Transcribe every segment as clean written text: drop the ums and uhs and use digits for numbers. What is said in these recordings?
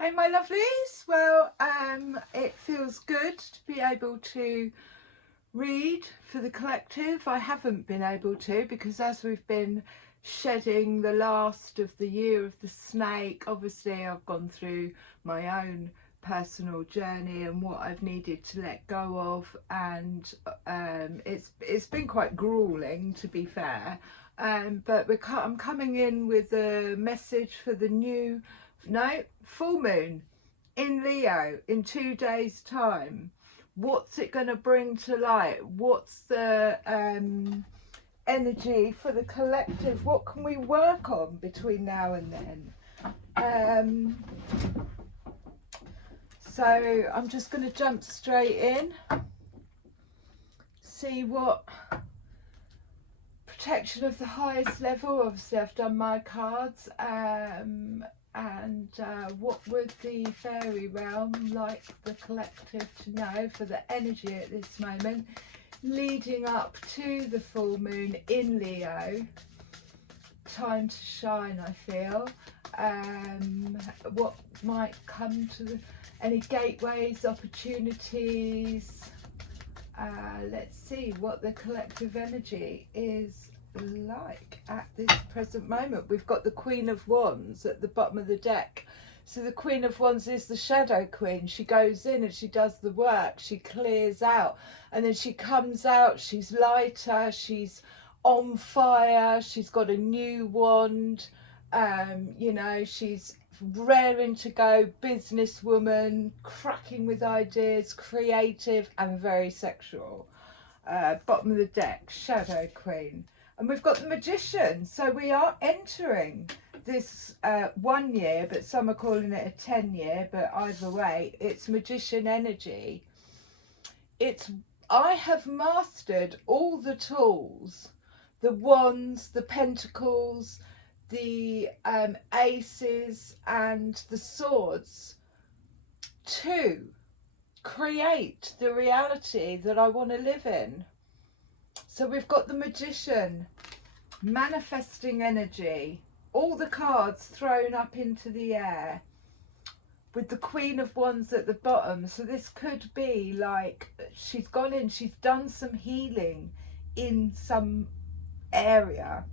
Hey my lovelies, well it feels good to be able to read for the collective. I haven't been able to because as we've been shedding the last of the year of the snake, obviously I've gone through my own personal journey and what I've needed to let go of, and it's been quite grueling, to be fair, but I'm coming in with a message for the new full moon in Leo in 2 days time. What's it going to bring to light? What's the energy for the collective? What can we work on between now and then? So I'm just going to jump straight in, see what protection of the highest level. Obviously I've done my cards, and what would the fairy realm like the collective to know for the energy at this moment leading up to the full moon in Leo. Time to shine, I feel. What might come to any gateways, opportunities. Let's see what the collective energy is like at this present moment. We've got the Queen of Wands at the bottom of the deck. So the Queen of Wands is the shadow queen. She goes in and she does the work, she clears out, and then she comes out, she's lighter, she's on fire, she's got a new wand, you know, she's raring to go, businesswoman, cracking with ideas, creative and very sexual. Bottom of the deck, shadow queen. And we've got the Magician. So we are entering this 1 year, but some are calling it a 10-year, but either way, it's Magician energy. I have mastered all the tools, the wands, the pentacles, the aces and the swords to create the reality that I want to live in. So we've got the Magician, manifesting energy, all the cards thrown up into the air with the Queen of Wands at the bottom. So this could be like she's gone in, she's done some healing in some area,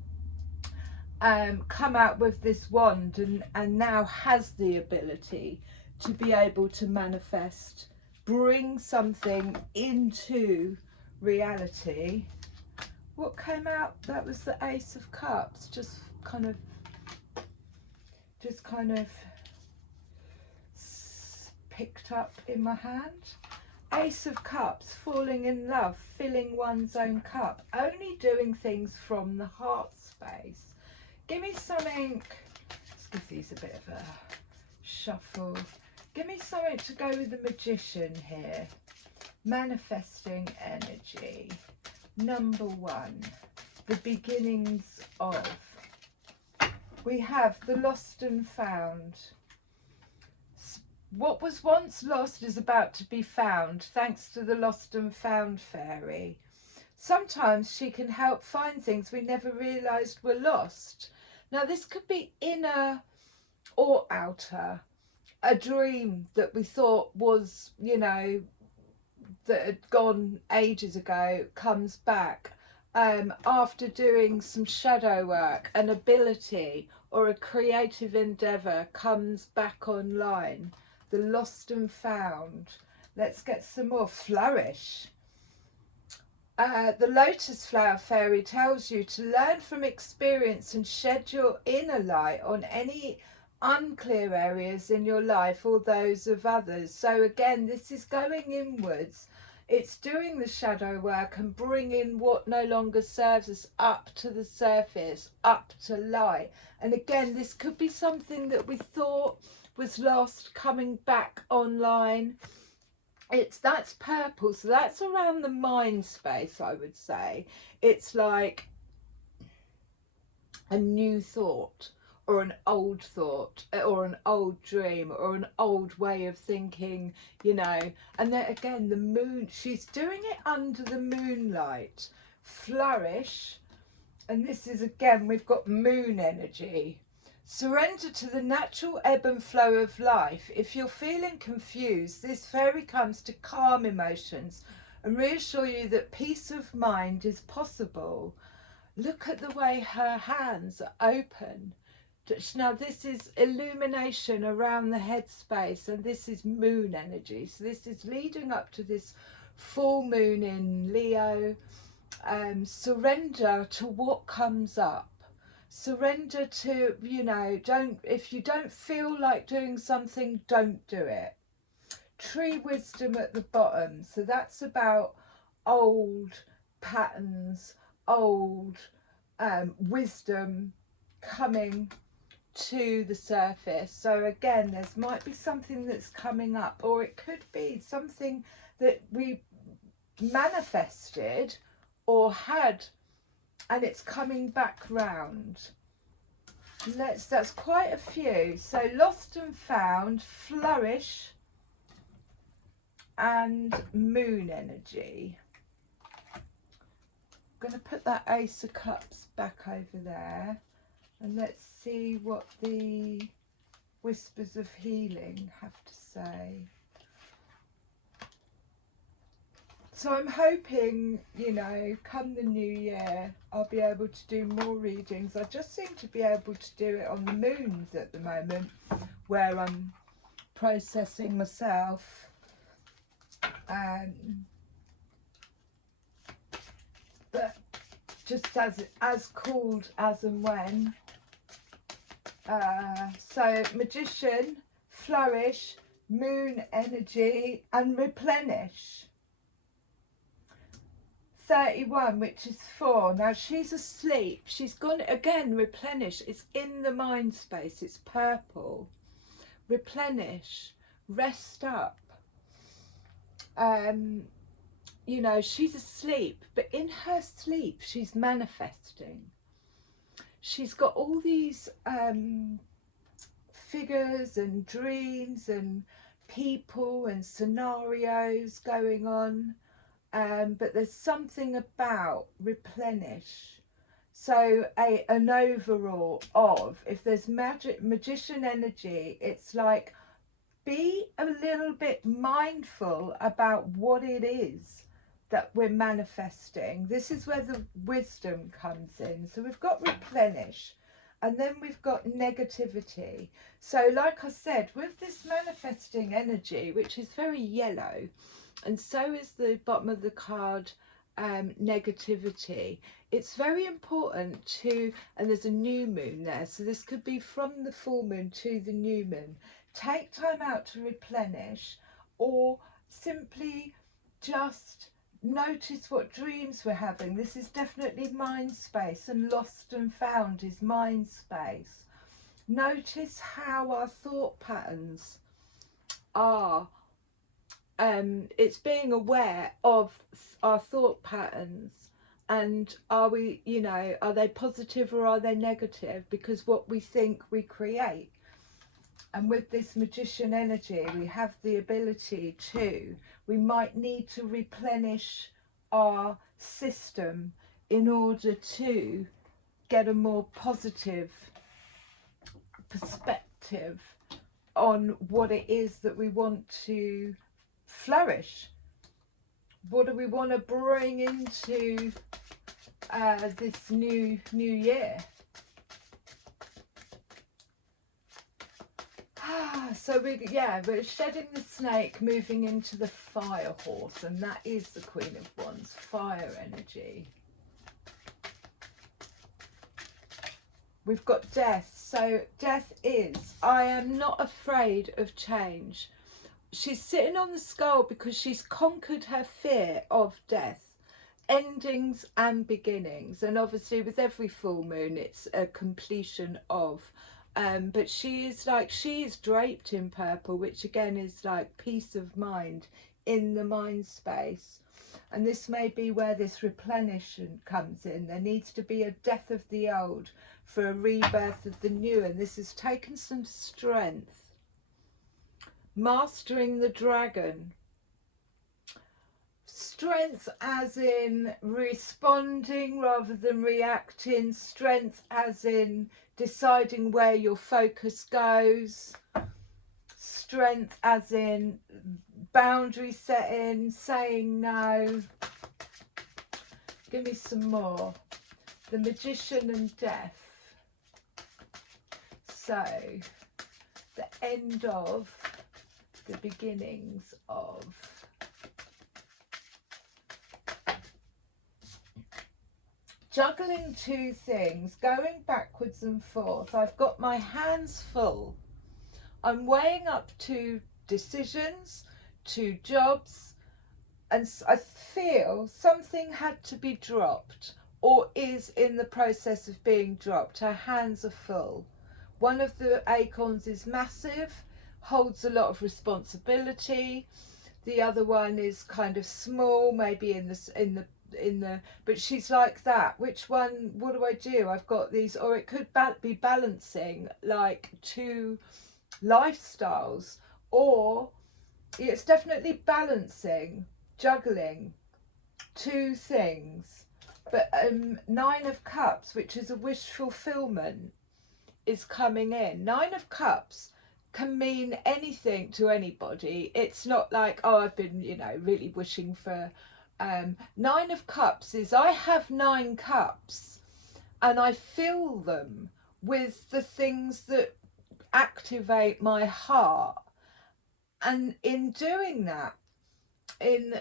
come out with this wand and now has the ability to be able to manifest, bring something into reality. What came out? That was the Ace of Cups, just kind of picked up in my hand. Ace of Cups, falling in love, filling one's own cup, only doing things from the heart space. Give me something, let's give these a bit of a shuffle. Give me something to go with the Magician here. Manifesting energy. Number 1, the beginnings of. We have the lost and found. What was once lost is about to be found, thanks to the lost and found fairy. Sometimes she can help find things we never realised were lost. Now this could be inner or outer. A dream that we thought was, you know, that had gone ages ago comes back after doing some shadow work. An ability or a creative endeavour comes back online. The lost and found. Let's get some more. Flourish. The lotus flower fairy tells you to learn from experience and shed your inner light on any unclear areas in your life or those of others. So again, this is going inwards. It's doing the shadow work and bringing what no longer serves us up to the surface, up to light. And again, this could be something that we thought was lost coming back online. That's purple, so that's around the mind space, I would say. It's like a new thought or an old thought or an old dream or an old way of thinking, you know. And then again, the moon, she's doing it under the moonlight. Flourish. And this is, again, we've got moon energy. Surrender to the natural ebb and flow of life. If you're feeling confused, this fairy comes to calm emotions and reassure you that peace of mind is possible. Look at the way her hands are open. Now this is illumination around the headspace, and this is moon energy. So this is leading up to this full moon in Leo. Surrender to what comes up. Surrender to, you know, if you don't feel like doing something, don't do it. Tree wisdom at the bottom. So that's about old patterns, old wisdom coming to the surface. So again, there's might be something that's coming up, or it could be something that we manifested or had and it's coming back round. That's quite a few. So lost and found, flourish, and moon energy. I'm going to put that Ace of Cups back over there, and let's see what the Whispers of Healing have to say. So I'm hoping, you know, come the new year, I'll be able to do more readings. I just seem to be able to do it on the moons at the moment, where I'm processing myself. But just as called as and when. So Magician, flourish, moon energy, and replenish. 31, which is 4. Now she's asleep. She's gone again. Replenish. It's in the mind space. It's purple. Replenish. Rest up. You know, she's asleep, but in her sleep she's manifesting. She's got all these figures and dreams and people and scenarios going on. But there's something about replenish. So an overall of, if there's magician energy, it's like be a little bit mindful about what it is that we're manifesting. This is where the wisdom comes in. So we've got replenish, and then we've got negativity. So like I said, with this manifesting energy, which is very yellow, and so is the bottom of the card, negativity, it's very important to, and there's a new moon there, so this could be from the full moon to the new moon. Take time out to replenish, or simply just notice what dreams we're having. This is definitely mind space, and lost and found is mind space. Notice how our thought patterns are. It's being aware of our thought patterns, and are we, you know, are they positive or are they negative? Because what we think we create. And with this magician energy, we have the ability to, we might need to replenish our system in order to get a more positive perspective on what it is that we want to flourish. What do we want to bring into this new year? So we're shedding the snake, moving into the fire horse, and that is the Queen of Wands, fire energy. We've got death. So death is, I am not afraid of change. She's sitting on the skull because she's conquered her fear of death, endings and beginnings. And obviously with every full moon, it's a completion of. But she is draped in purple, which again is like peace of mind in the mind space. And this may be where this replenishment comes in. There needs to be a death of the old for a rebirth of the new. And this has taken some strength. Mastering the dragon. Strength as in responding rather than reacting. Strength as in deciding where your focus goes. Strength as in boundary setting, saying no. Give me some more. The Magician and Death. So, the end of, the beginnings of. Juggling two things, going backwards and forth. I've got my hands full. I'm weighing up two decisions, two jobs, and I feel something had to be dropped or is in the process of being dropped. Her hands are full. One of the acorns is massive, holds a lot of responsibility. The other one is kind of small, maybe in the but she's like that. Which one? What do I do? I've got these, or it could be balancing like two lifestyles, or it's definitely balancing, juggling two things. But 9 of Cups, which is a wish fulfillment, is coming in. 9 of Cups can mean anything to anybody. It's not like, oh, I've been, you know, really wishing for 9 of Cups is I have 9 cups and I fill them with the things that activate my heart, and in doing that, in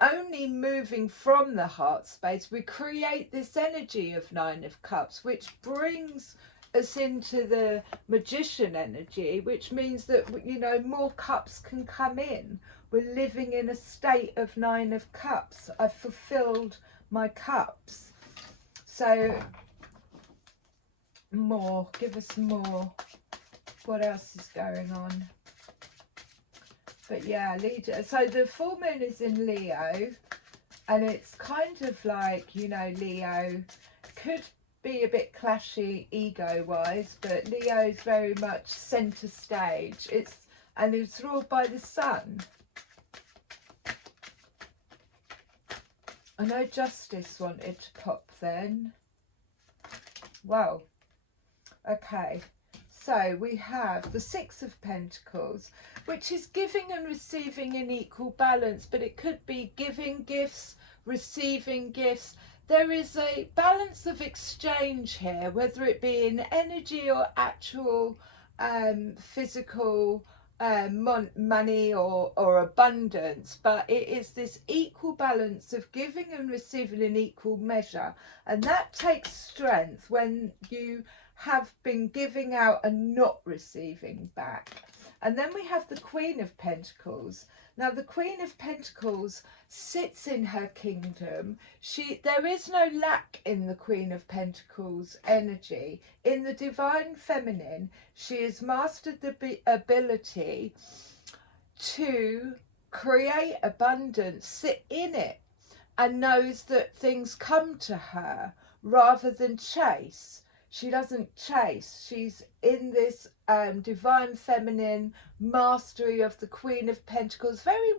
only moving from the heart space, we create this energy of 9 of Cups, which brings us into the Magician energy, which means that, you know, more cups can come in. We're living in a state of 9 of Cups. I've fulfilled my cups. So more, give us more. What else is going on? But yeah, leader. So the full moon is in Leo, and it's kind of like, you know, Leo could be a bit clashy ego wise, but Leo is very much center stage. And it's ruled by the sun. I know Justice wanted to pop then. Wow. Okay. So we have the 6 of Pentacles, which is giving and receiving in equal balance, but it could be giving gifts, receiving gifts. There is a balance of exchange here, whether it be in energy or actual physical money or abundance, but it is this equal balance of giving and receiving in equal measure, and that takes strength when you have been giving out and not receiving back. And then we have the Queen of Pentacles. Now the Queen of Pentacles sits in her kingdom. There is no lack in the Queen of Pentacles energy. In the Divine Feminine, she has mastered the ability to create abundance, sit in it, and knows that things come to her rather than chase. She doesn't chase. She's in this Divine Feminine mastery of the Queen of Pentacles. Very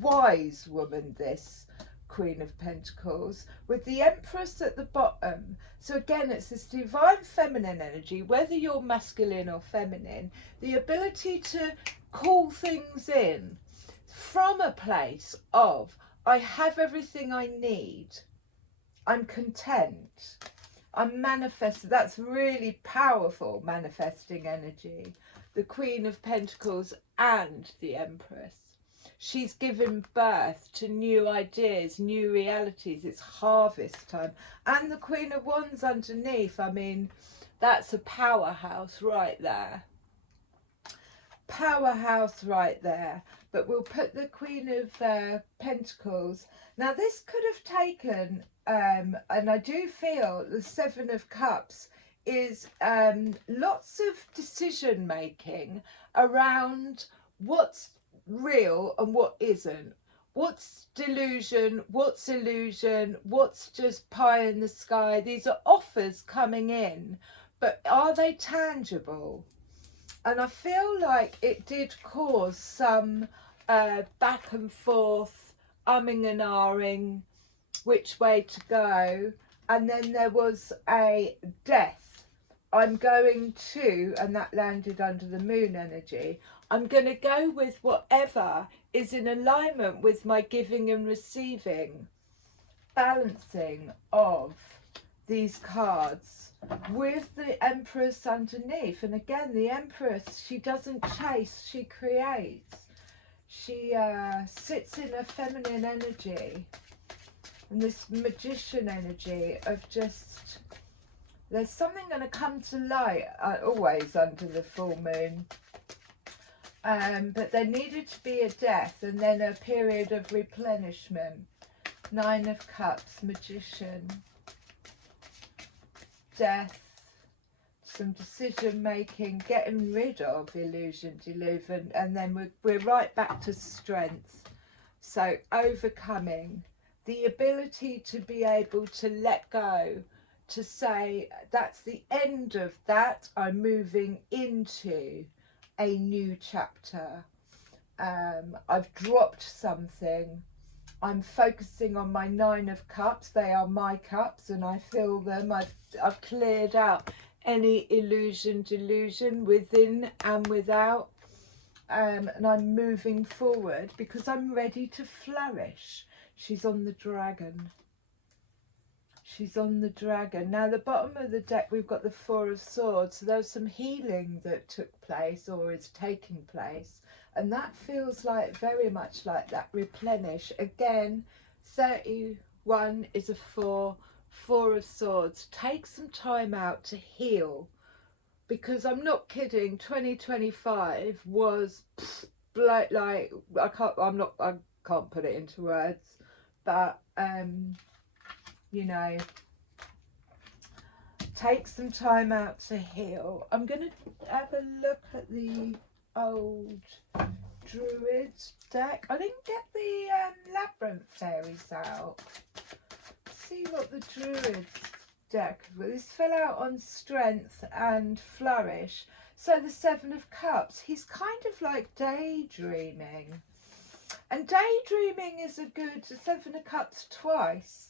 wise woman, this Queen of Pentacles, with the Empress at the bottom. So again, it's this Divine Feminine energy, whether you're masculine or feminine, the ability to call things in from a place of, I have everything I need, I'm content, I'm manifesting. That's really powerful manifesting energy. The Queen of Pentacles and the Empress. She's given birth to new ideas, new realities. It's harvest time. And the Queen of Wands underneath. I mean, that's a powerhouse right there. Powerhouse right there. But we'll put the Queen of Pentacles. Now this could have taken, and I do feel the 7 of Cups is lots of decision making around what's real and what isn't. What's delusion, what's illusion, what's just pie in the sky. These are offers coming in, but are they tangible? And I feel like it did cause some back and forth, umming and ahhing, which way to go. And then there was a death I'm going to, and that landed under the moon energy, I'm going to go with whatever is in alignment with my giving and receiving, balancing of these cards with the Empress underneath. And again, the Empress, she doesn't chase, she creates. She sits in a feminine energy, and this magician energy of just, there's something going to come to light, always under the full moon. But there needed to be a death and then a period of replenishment. Nine of Cups, Magician, death, some decision making, getting rid of illusion, delusion, and then we're right back to strength. So overcoming, the ability to be able to let go, to say that's the end of that, I'm moving into a new chapter. I've dropped something. I'm focusing on my Nine of Cups. They are my cups and I feel them. I've cleared out any illusion, delusion within and without. And I'm moving forward because I'm ready to flourish. She's on the dragon. She's on the dragon. Now, the bottom of the deck, we've got the Four of Swords. So there's some healing that took place or is taking place. And that feels like very much like that replenish. Again, 31 is a 4. Four of Swords. Take some time out to heal. Because I'm not kidding, 2025 was like I can't put it into words. But you know, take some time out to heal. I'm going to have a look at the old Druids deck. I didn't get the Labyrinth Fairies out. Let's see what the Druids deck, this fell out on strength and flourish. So the Seven of Cups, he's kind of like daydreaming. And daydreaming is a good, Seven of Cups twice.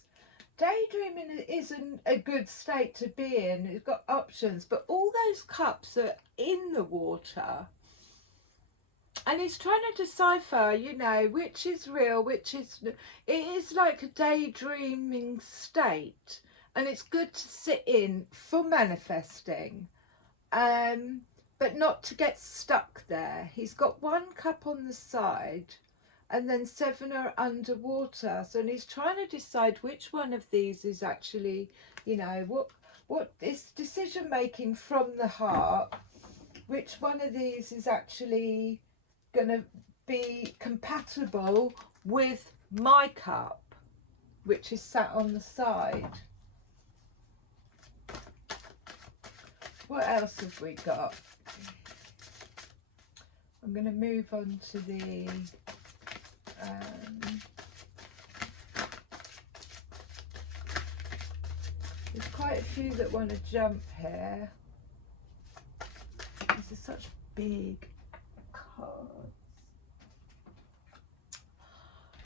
Daydreaming isn't a good state to be in. You've got options, but all those cups are in the water. And he's trying to decipher, you know, which is real, which is... It is like a daydreaming state. And it's good to sit in for manifesting. But not to get stuck there. He's got one cup on the side. And then 7 are underwater. So and he's trying to decide which one of these is actually, you know, what is decision making from the heart. Which one of these is actually going to be compatible with my cup, which is sat on the side. What else have we got? I'm going to move on to the... there's quite a few that want to jump here. These are such big cards.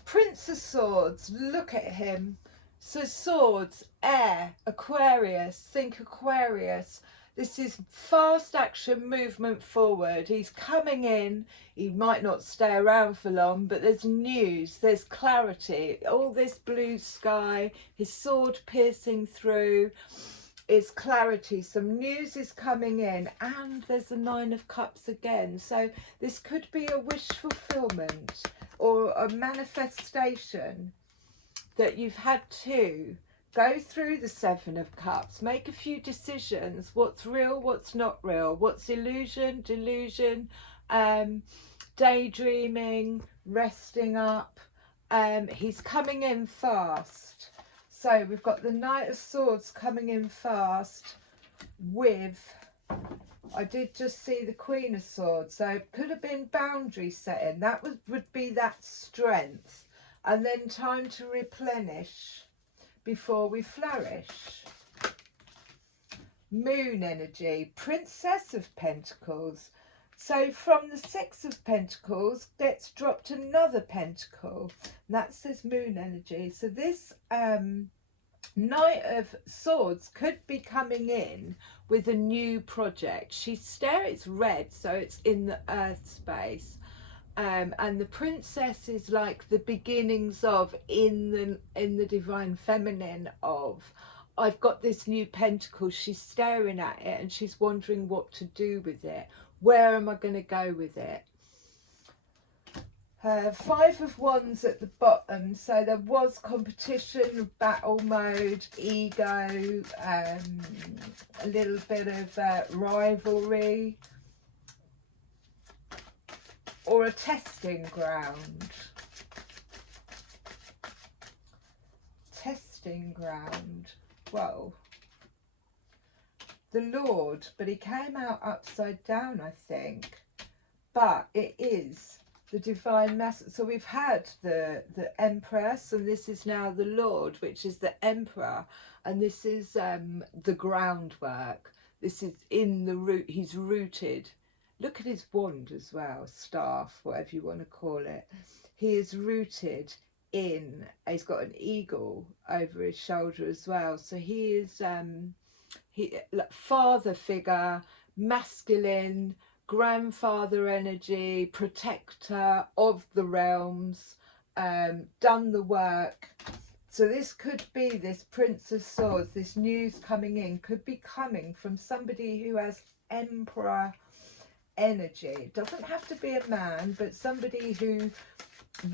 Prince of Swords, look at him. So swords, air, Aquarius, think Aquarius. This is fast action, movement forward. He's coming in. He might not stay around for long, but there's news, there's clarity. All this blue sky, his sword piercing through is clarity. Some news is coming in, and there's the Nine of Cups again. So this could be a wish fulfillment or a manifestation that you've had to go through the Seven of Cups, make a few decisions, what's real, what's not real, what's illusion, delusion, daydreaming, resting up. He's coming in fast. So we've got the Knight of Swords coming in fast with, I did just see the Queen of Swords, so it could have been boundary setting. That would be that strength. And then time to replenish before we flourish. Moon energy, Princess of Pentacles. So from the Six of Pentacles gets dropped another pentacle. And that says moon energy. So this Knight of Swords could be coming in with a new project. It's red, so it's in the earth space. And the princess is like the beginnings of, in the divine feminine of, I've got this new pentacle. She's staring at it and she's wondering what to do with it. Where am I going to go with it? Five of Wands at the bottom, so there was competition, battle mode, ego, a little bit of rivalry, or a testing ground. Testing ground. Well, the Lord, but he came out upside down, I think. But it is the divine message. So we've had the Empress, and this is now the Lord, which is the Emperor, and this is the groundwork. This is in the root. He's rooted. Look at his wand as well, staff, whatever you want to call it. He is rooted in, he's got an eagle over his shoulder as well. So he is like father figure, masculine, grandfather energy, protector of the realms, done the work. So this could be, this Prince of Swords, this news coming in, could be coming from somebody who has Emperor energy. It doesn't have to be a man, but somebody who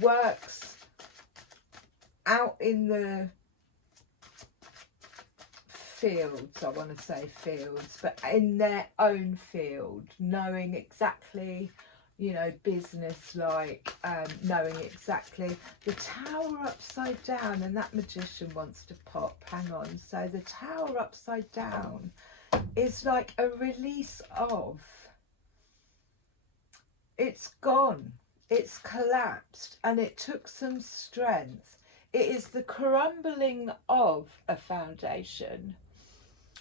works out in the fields, I want to say fields, but in their own field, knowing exactly, you know, business like, knowing exactly. The Tower upside down, and that magician wants to pop, hang on. So the Tower upside down is like a release of, it's gone, it's collapsed, and it took some strength. It is the crumbling of a foundation.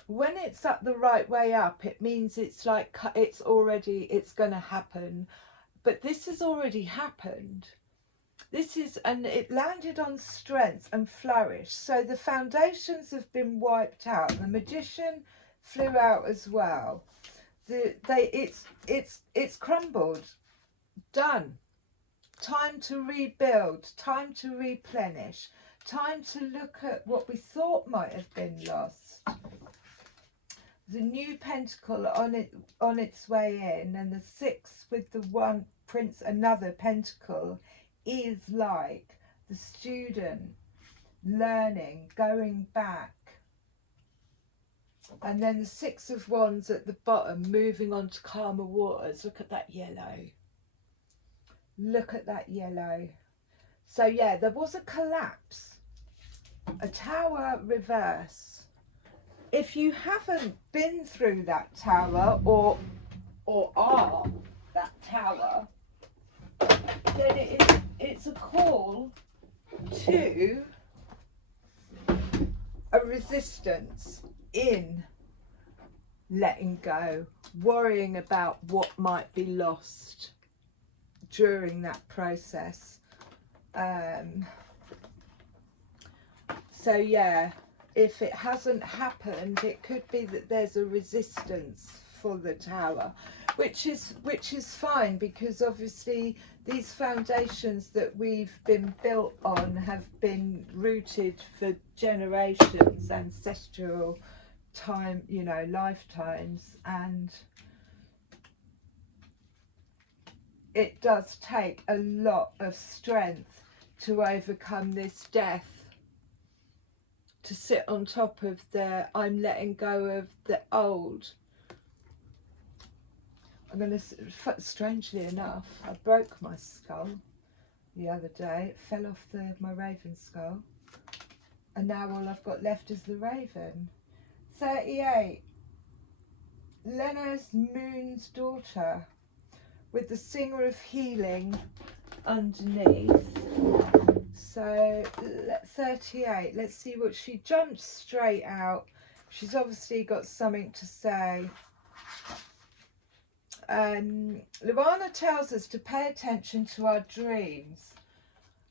When it's up the right way up, it means it's like it's going to happen. But this has already happened. This is, and it landed on strength and flourish. So the foundations have been wiped out. The magician flew out as well. It's crumbled. Done. Time to rebuild, time to replenish, time to look at what we thought might have been lost. The new pentacle on its way in, and the six with the one prince, another pentacle, is like the student learning, going back. And then the Six of Wands at the bottom, moving on to calmer waters. Look at that yellow. Look at that yellow. So yeah, there was a collapse, a tower reverse. If you haven't been through that tower or are that tower, then it's a call to a resistance in letting go, worrying about what might be lost during that process. So yeah, if it hasn't happened, it could be that there's a resistance for the tower, which is fine, because obviously these foundations that we've been built on have been rooted for generations, ancestral time, you know, lifetimes, and it does take a lot of strength to overcome this death, to sit on top of the, I'm letting go of the old. I'm going to, strangely enough, I broke my skull the other day. It fell off my raven skull, and now all I've got left is the raven. 38, Lena's Moon's daughter, with the Singer of Healing underneath. So 38, let's see what she jumped straight out. She's obviously got something to say. Luana tells us to pay attention to our dreams,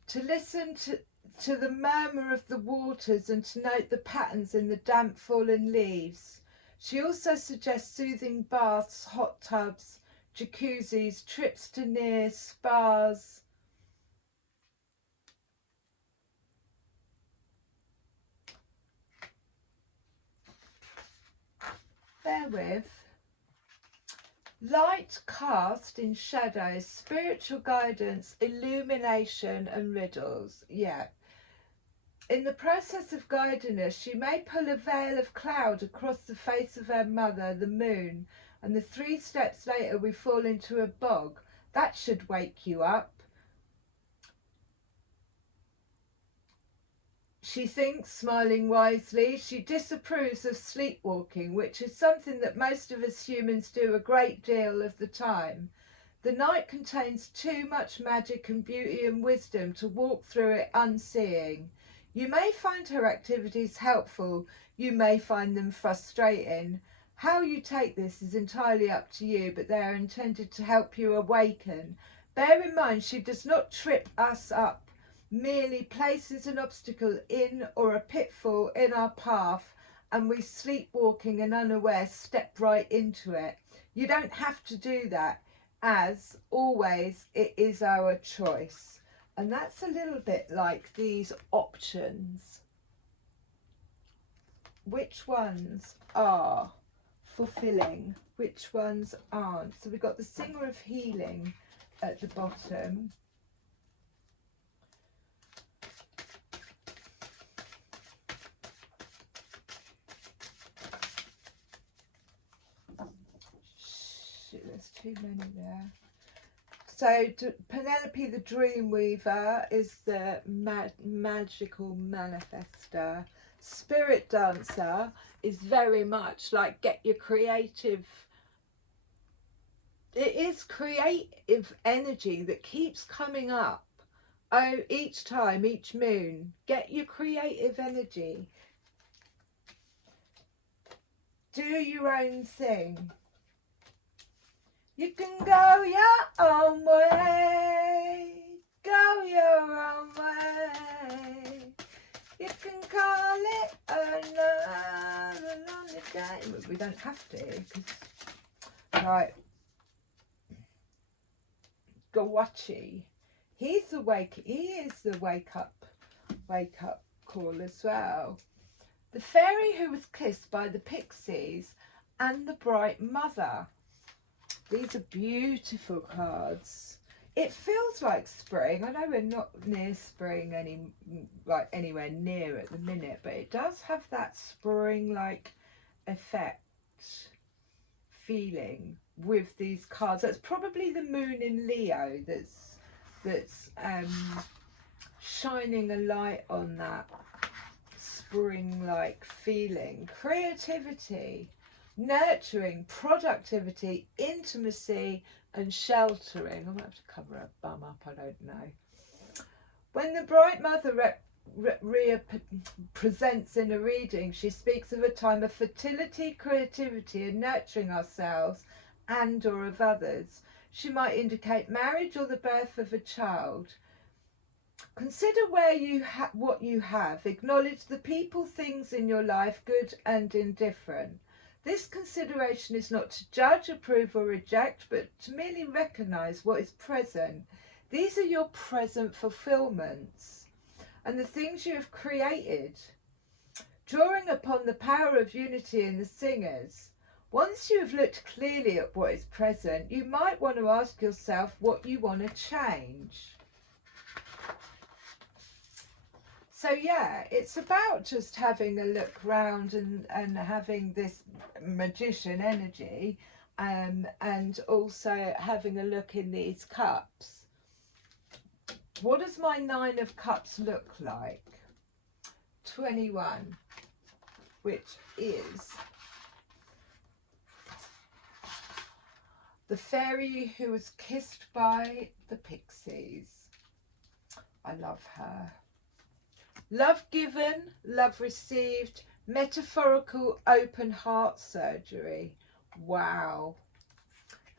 to listen to the murmur of the waters, and to note the patterns in the damp fallen leaves. She also suggests soothing baths, hot tubs, jacuzzis, trips to near spas. Bear with. Light cast in shadows, spiritual guidance, illumination and riddles. Yeah. In the process of guiding us, she may pull a veil of cloud across the face of her mother, the moon, and the 3 steps later we fall into a bog. That should wake you up. She thinks, smiling wisely, she disapproves of sleepwalking, which is something that most of us humans do a great deal of the time. The night contains too much magic and beauty and wisdom to walk through it unseeing. You may find her activities helpful, you may find them frustrating. How you take this is entirely up to you, but they are intended to help you awaken. Bear in mind, she does not trip us up, merely places an obstacle in or a pitfall in our path, and we sleepwalking and unaware step right into it. You don't have to do that. As always, it is our choice. And that's a little bit like these options. Which ones are fulfilling? Which ones aren't? So we've got the Singer of Healing at the bottom. Shit, there's too many there. So Penelope the Dreamweaver is the magical manifester. Spirit Dancer is very much like get your creative. It is creative energy that keeps coming up. Oh, each time, each moon. Get your creative energy. Do your own thing. You can go your own way, go your own way. You can call it another lonely day. But we don't have to. Right. Gawachi. He is the wake up call as well. The fairy who was kissed by the pixies and the bright mother. These are beautiful cards. It feels like spring. I know we're not near spring anywhere near at the minute, but it does have that spring-like effect feeling with these cards. That's probably the moon in Leo that's shining a light on that spring-like feeling. Creativity, nurturing, productivity, intimacy and sheltering. I might have to cover her bum up, I don't know. When the bright mother presents in a reading, she speaks of a time of fertility, creativity and nurturing ourselves and or of others. She might indicate marriage or the birth of a child. Consider what you have. Acknowledge the people, things in your life, good and indifferent. This consideration is not to judge, approve or reject, but to merely recognise what is present. These are your present fulfilments and the things you have created. Drawing upon the power of unity in the singers, once you have looked clearly at what is present, you might want to ask yourself what you want to change. So yeah, it's about just having a look round and having this magician energy, and also having a look in these cups. What does my 9 of Cups look like? 21, which is the fairy who was kissed by the pixies. I love her. Love given, love received, metaphorical open heart surgery. Wow.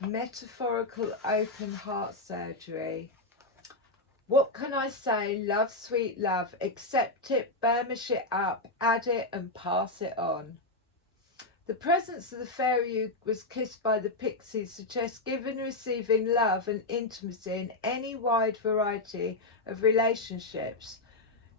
Metaphorical open heart surgery. What can I say? Love, sweet love. Accept it, burnish it up, add it and pass it on. The presence of the fairy who was kissed by the pixies suggests giving and receiving love and intimacy in any wide variety of relationships.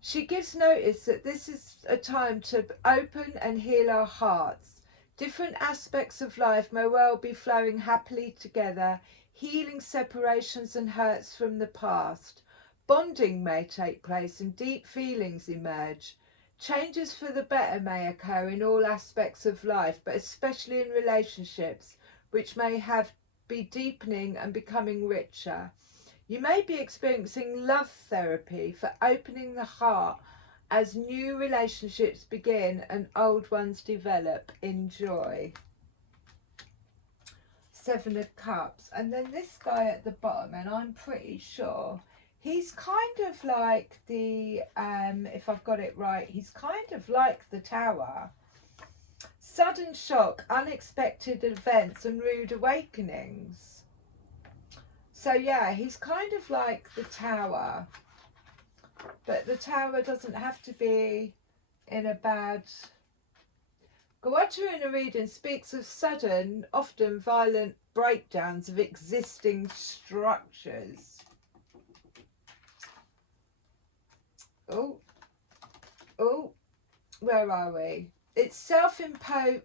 She gives notice that this is a time to open and heal our hearts. Different aspects of life may well be flowing happily together, healing separations and hurts from the past. Bonding may take place and deep feelings emerge. Changes for the better may occur in all aspects of life, but especially in relationships, which may be deepening and becoming richer. You may be experiencing love therapy for opening the heart as new relationships begin and old ones develop. Enjoy. Seven of Cups. And then this guy at the bottom, and I'm pretty sure he's kind of like the, if I've got it right, he's kind of like the Tower. Sudden shock, unexpected events and rude awakenings. So yeah, he's kind of like the Tower, but the Tower doesn't have to be in a bad... Gawacha in a reading speaks of sudden, often violent breakdowns of existing structures. Oh, where are we? It's self-imposed.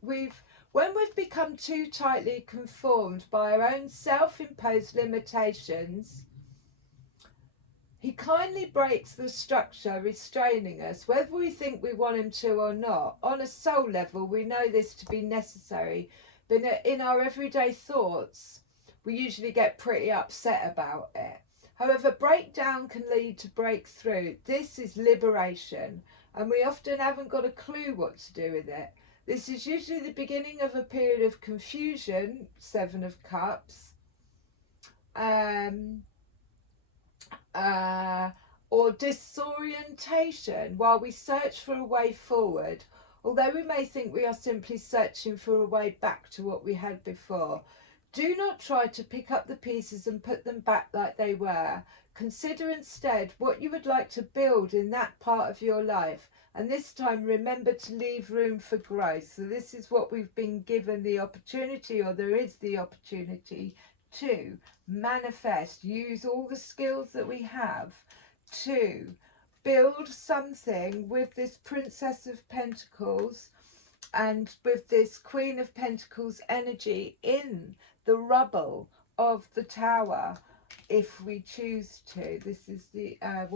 When we've become too tightly conformed by our own self-imposed limitations, he kindly breaks the structure restraining us, whether we think we want him to or not. On a soul level, we know this to be necessary, but in our everyday thoughts, we usually get pretty upset about it. However, breakdown can lead to breakthrough. This is liberation, and we often haven't got a clue what to do with it. This is usually the beginning of a period of confusion, Seven of Cups, or disorientation while we search for a way forward, although we may think we are simply searching for a way back to what we had before. Do not try to pick up the pieces and put them back like they were. Consider instead what you would like to build in that part of your life. And this time, remember to leave room for growth. So this is what we've been given the opportunity, or there is the opportunity to manifest, use all the skills that we have to build something with this Princess of Pentacles and with this Queen of Pentacles energy in the rubble of the Tower. If we choose to, this is the a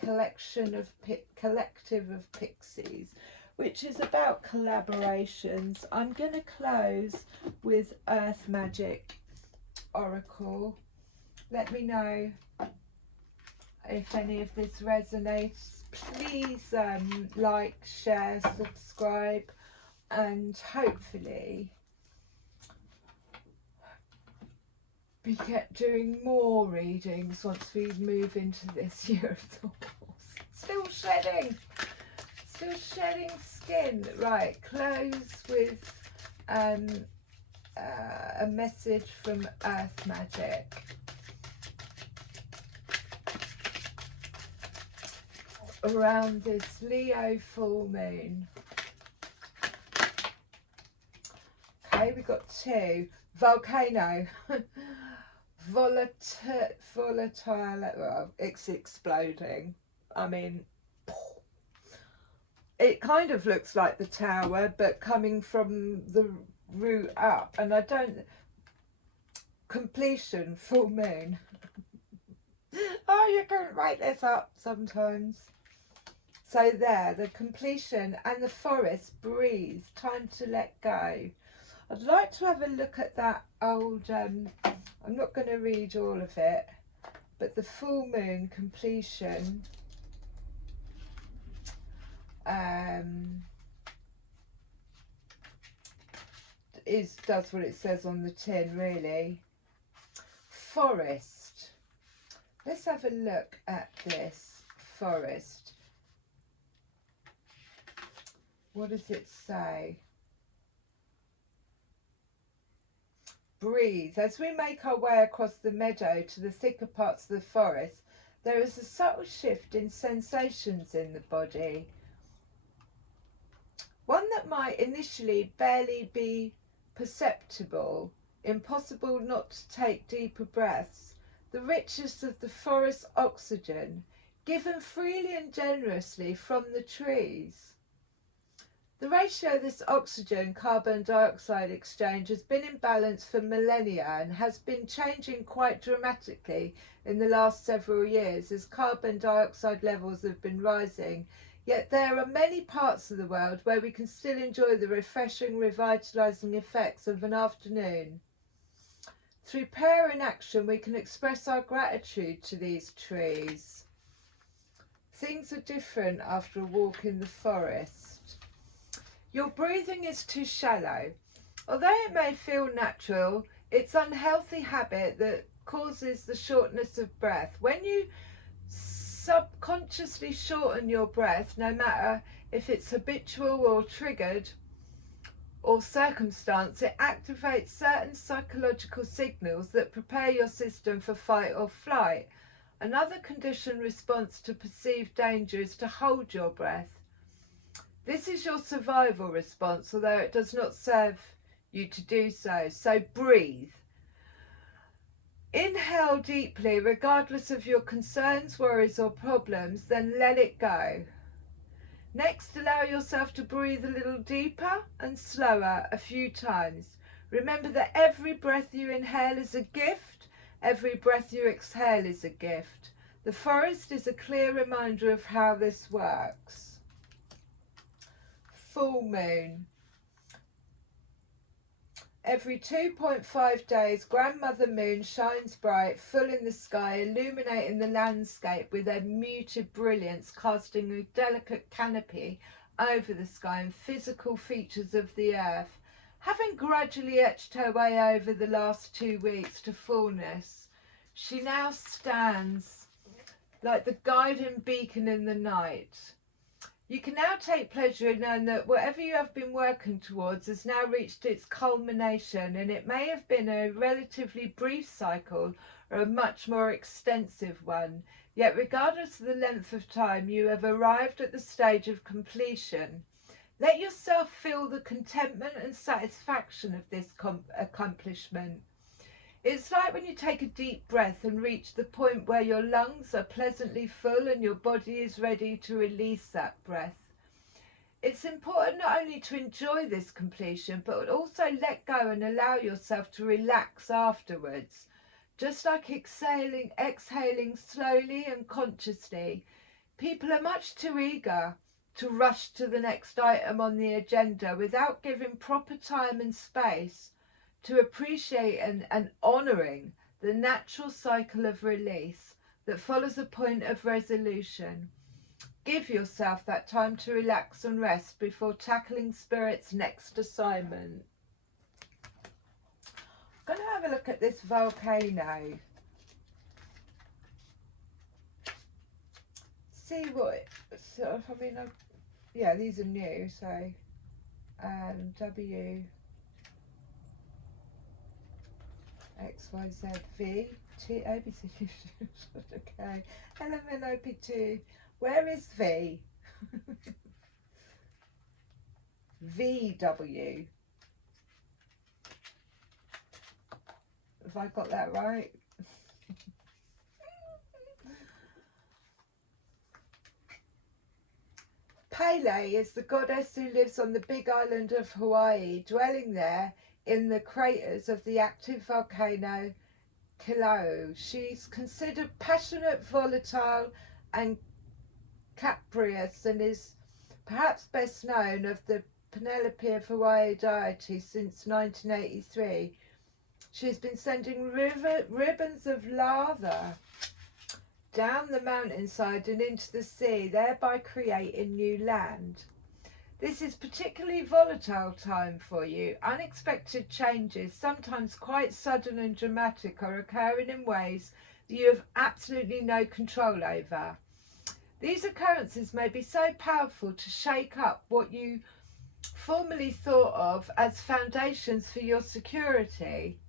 collective of pixies, which is about collaborations. I'm going to close with Earth Magic Oracle. Let me know if any of this resonates. Please like, share, subscribe, and hopefully we get doing more readings once we move into this year of the horse. Still shedding skin. Right, close with a message from Earth Magic. Around this Leo full moon. Okay, we got two. Volcano. Volatile, well, it's exploding. I mean, it kind of looks like the Tower, but coming from the root up. And I don't... Completion, full moon. Oh, you can write this up sometimes. So there, the completion and the forest, breathe, time to let go. I'd like to have a look at that old, I'm not going to read all of it, but the full moon completion does what it says on the tin, really. Forest. Let's have a look at this forest. What does it say? Breathe. As we make our way across the meadow to the thicker parts of the forest, there is a subtle shift in sensations in the body. one that might initially barely be perceptible, impossible not to take deeper breaths, the richness of the forest oxygen, given freely and generously from the trees. The ratio of this oxygen-carbon dioxide exchange has been in balance for millennia and has been changing quite dramatically in the last several years as carbon dioxide levels have been rising. Yet there are many parts of the world where we can still enjoy the refreshing, revitalising effects of an afternoon. Through prayer and action, we can express our gratitude to these trees. Things are different after a walk in the forest. Your breathing is too shallow. Although it may feel natural, it's an unhealthy habit that causes the shortness of breath. When you subconsciously shorten your breath, no matter if it's habitual or triggered or circumstance, it activates certain psychological signals that prepare your system for fight or flight. Another conditioned response to perceived danger is to hold your breath. This is your survival response, although it does not serve you to do so. So breathe. Inhale deeply, regardless of your concerns, worries or problems, then let it go. Next, allow yourself to breathe a little deeper and slower a few times. Remember that every breath you inhale is a gift, every breath you exhale is a gift. The forest is a clear reminder of how this works. Full moon. Every 2.5 days, Grandmother Moon shines bright, full in the sky, illuminating the landscape with her muted brilliance, casting a delicate canopy over the sky and physical features of the earth. Having gradually etched her way over the last 2 weeks to fullness, she now stands like the guiding beacon in the night. You can now take pleasure in knowing that whatever you have been working towards has now reached its culmination, and it may have been a relatively brief cycle or a much more extensive one. Yet regardless of the length of time, you have arrived at the stage of completion. Let yourself feel the contentment and satisfaction of this accomplishment. It's like when you take a deep breath and reach the point where your lungs are pleasantly full and your body is ready to release that breath. It's important not only to enjoy this completion, but also let go and allow yourself to relax afterwards. Just like exhaling slowly and consciously, people are much too eager to rush to the next item on the agenda without giving proper time and space to appreciate and honouring the natural cycle of release that follows a point of resolution. Give yourself that time to relax and rest before tackling Spirit's next assignment. I'm going to have a look at this volcano. See what sort of, yeah, these are new, so W XYZ V T A B C okay. LMNOP2. Where is V? VW. Have I got that right? Pele is the goddess who lives on the big island of Hawaii, dwelling there in the craters of the active volcano Kilauea. She's considered passionate, volatile and capricious, and is perhaps best known of the Penelope of Hawaii deity since 1983. She's been sending ribbons of lava down the mountainside and into the sea, thereby creating new land. This is particularly volatile time for you. Unexpected changes, sometimes quite sudden and dramatic, are occurring in ways that you have absolutely no control over. These occurrences may be so powerful to shake up what you formerly thought of as foundations for your security.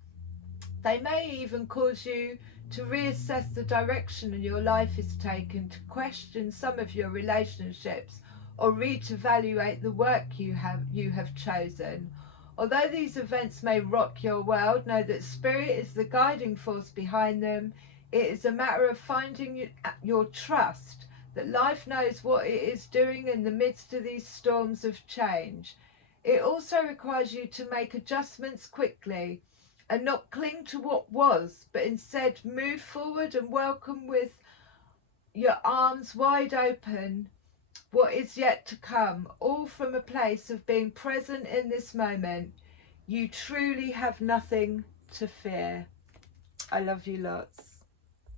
They may even cause you to reassess the direction your life is taking, to question some of your relationships, or reevaluate the work you have chosen. Although these events may rock your world, know that Spirit is the guiding force behind them. It is a matter of finding your trust that life knows what it is doing in the midst of these storms of change. It also requires you to make adjustments quickly and not cling to what was, but instead move forward and welcome with your arms wide open what is yet to come, all from a place of being present in this moment. You truly have nothing to fear. I love you lots.